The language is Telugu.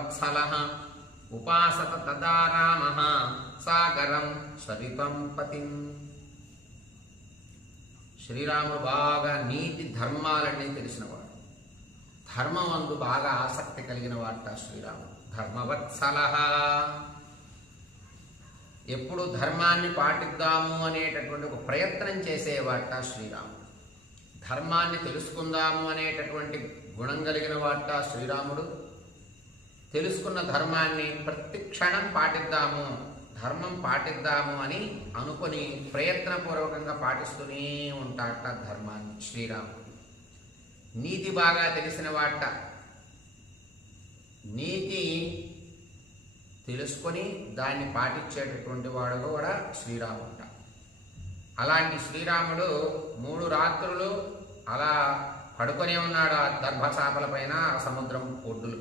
వత్సలః ఉపాసత తదా రామః సాగరం సరితం పతిం. శ్రీరాముడు బాగా నీతి ధర్మాలన్నీ తెలిసినవాడు, ధర్మమందు బాగా ఆసక్తి కలిగిన వాట శ్రీరాముడు. ధర్మవత్సలః, ఎప్పుడు ధర్మాన్ని పాటిద్దాము అనేటటువంటి ఒక ప్రయత్నం చేసేవాట శ్రీరాముడు. ధర్మాన్ని తెలుసుకుందాము అనేటటువంటి గుణం కలిగిన వాట శ్రీరాముడు. తెలుసుకున్న ధర్మాన్ని ప్రతి క్షణం పాటిద్దాము, ధర్మం పాటిద్దాము అని అనుకుని ప్రయత్నపూర్వకంగా పాటిస్తూనే ఉంటాట ధర్మాన్ని శ్రీరాముడు. నీతి బాగా తెలిసిన వాట, నీతి తెలుసుకొని దాన్ని పాటించేటటువంటి వాడు కూడా శ్రీరాముడు. అలాంటి శ్రీరాముడు 3 రాత్రులు అలా పడుకొని ఉన్నాడు ఆ దర్భచాపల పైన, సముద్రం ఒడ్డులు.